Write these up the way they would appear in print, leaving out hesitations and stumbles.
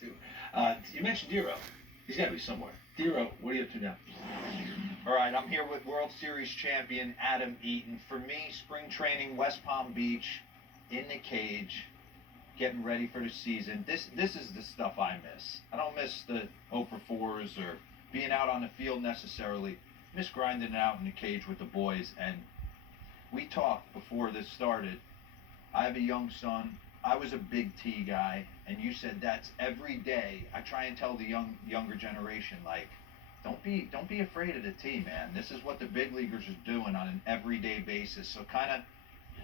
too. You mentioned Dero. He's got to be somewhere. Dero, what are you up to now? All right, I'm here with World Series champion Adam Eaton. For me, spring training, West Palm Beach, in the cage, getting ready for the season. This is the stuff I miss. I don't miss the 0 for 4s or being out on the field necessarily. I miss grinding it out in the cage with the boys. And we talked before this started. I have a young son. I was a big T guy, and you said that's every day. I try and tell the younger generation, like, don't be afraid of the T, man. This is what the big leaguers are doing on an everyday basis. So kind of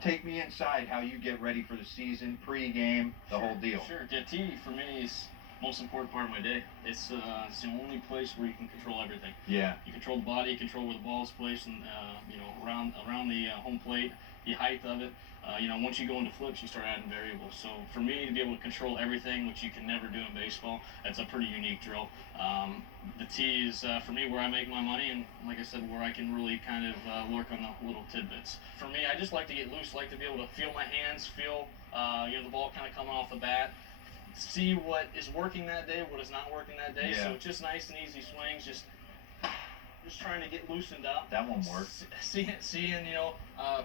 take me inside how you get ready for the season, pre-game, the whole deal. Sure. Yeah, T for me is the most important part of my day. It's the only place where you can control everything. Yeah. You control the body, you control where the ball is placed, and around the home plate, the height of it. Once you go into flips, you start adding variables. So for me to be able to control everything, which you can never do in baseball, that's a pretty unique drill. The tee is for me where I make my money, and like I said, where I can really kind of work on the little tidbits. For me, I just like to get loose, like to be able to feel my hands, feel the ball kind of coming off the bat, see what is working that day, what is not working that day. Yeah. So it's just nice and easy swings, just trying to get loosened up. That one works. Seeing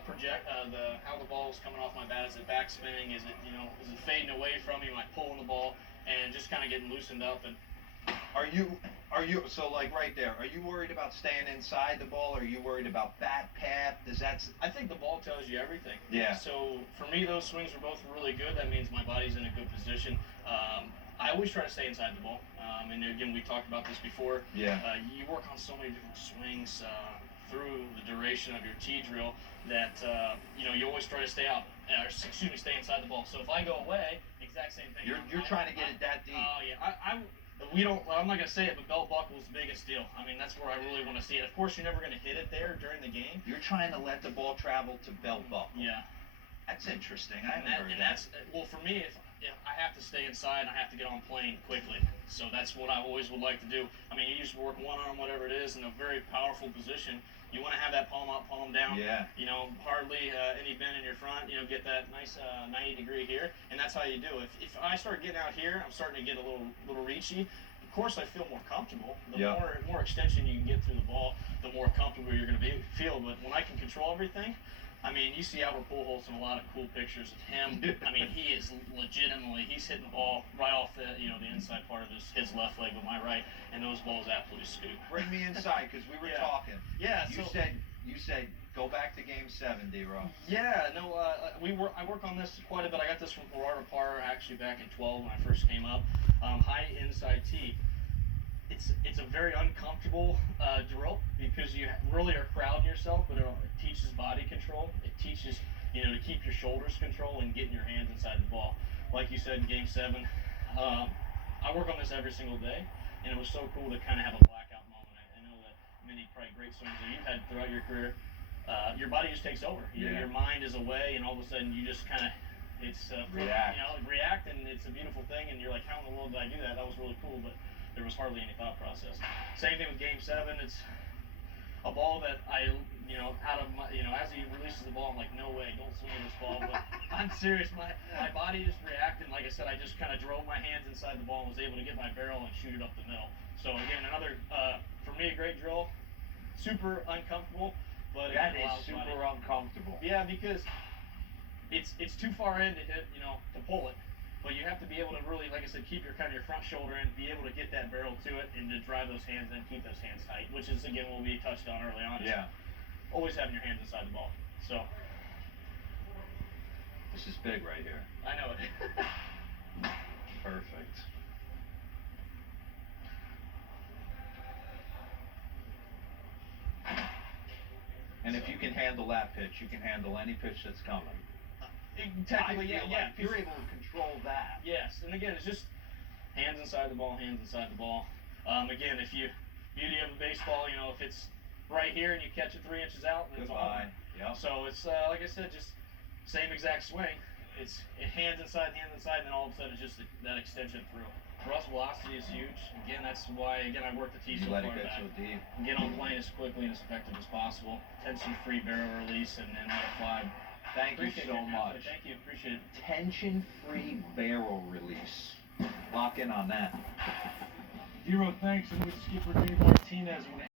project how the ball is coming off my bat. Is it backspinning? Is it fading away from me? Am I pulling the ball? And just kind of getting loosened up. And Are you so like right there? Are you worried about staying inside the ball? Are you worried about bat path? I think the ball tells you everything. Yeah. So for me, those swings are both really good. That means my body's in a good position. I always try to stay inside the ball. And again, we talked about this before. Yeah. You work on so many different swings through the duration of your tee drill that you always try to stay inside the ball. So if I go away, exact same thing. You're trying to get it that deep. Oh yeah. I'm not gonna say it, but belt buckle is the biggest deal. I mean, that's where I really want to see it. Of course, you're never gonna hit it there during the game. You're trying to let the ball travel to belt buckle. Yeah. That's interesting. I haven't heard that. That's for me. If I have to stay inside, I have to get on plane quickly. So that's what I always would like to do. I mean, you just work one arm, whatever it is, in a very powerful position. You want to have that palm up, palm down. Yeah. Hardly any bend in your front. Get that nice 90-degree here, and that's how you do. If I start getting out here, I'm starting to get a little reachy. Of course, I feel more comfortable. The more extension you can get through the ball, the more comfortable you're going to feel. But when I can control everything, I mean, you see Albert Pujols in a lot of cool pictures of him. I mean, he is he's hitting the ball right off the inside part of his left leg with my right, and those balls absolutely scoop. Bring me inside because we were talking. Yeah. You said go back to Game 7, D-Row. Yeah. No. I work on this quite a bit. I got this from Gerardo Parra actually back in 12 when I first came up. High inside tee. It's a very uncomfortable drill because you really are crowding yourself, but it teaches body control. It teaches to keep your shoulders control and getting your hands inside the ball. Like you said in Game 7, I work on this every single day, and it was so cool to kind of have a blackout moment. I know that many probably great swings that you've had throughout your career, your body just takes over. Your mind is away, and all of a sudden you just kind of react, and it's a beautiful thing. And you're like, how in the world did I do that? That was really cool, but there was hardly any thought process. Same thing with Game 7. It's a ball that out of my, as he releases the ball, I'm like, no way, don't swing this ball. But I'm serious. My body just reacted. Like I said, I just kind of drove my hands inside the ball and was able to get my barrel and shoot it up the middle. So again, another for me a great drill. Super uncomfortable, but that is super uncomfortable. Yeah, because it's too far in to hit, to pull it. But you have to be able to really, like I said, keep your front shoulder in, be able to get that barrel to it, and to drive those hands in, keep those hands tight, which is, again, what we touched on early on. Yeah. Always having your hands inside the ball. So. This is big right here. I know it. Perfect. And if you can handle that pitch, you can handle any pitch that's coming. Technically, yeah. Like you're able to control that. Yes, and again, it's just hands inside the ball. Again, beauty of a baseball, if it's right here and you catch it 3 inches out, then it's goodbye. Yep. So it's like I said, just same exact swing. It's hands inside, and then all of a sudden it's just that extension through. For us, velocity is huge. Again, that's why I work the tee so far back. So deep. Get on plane as quickly and as effective as possible. Tension-free barrel release and let it fly. Thank you so much. Thank you. Appreciate it. Tension-free barrel release. Lock in on that. Dero, thanks. And with skipper Dave Martinez.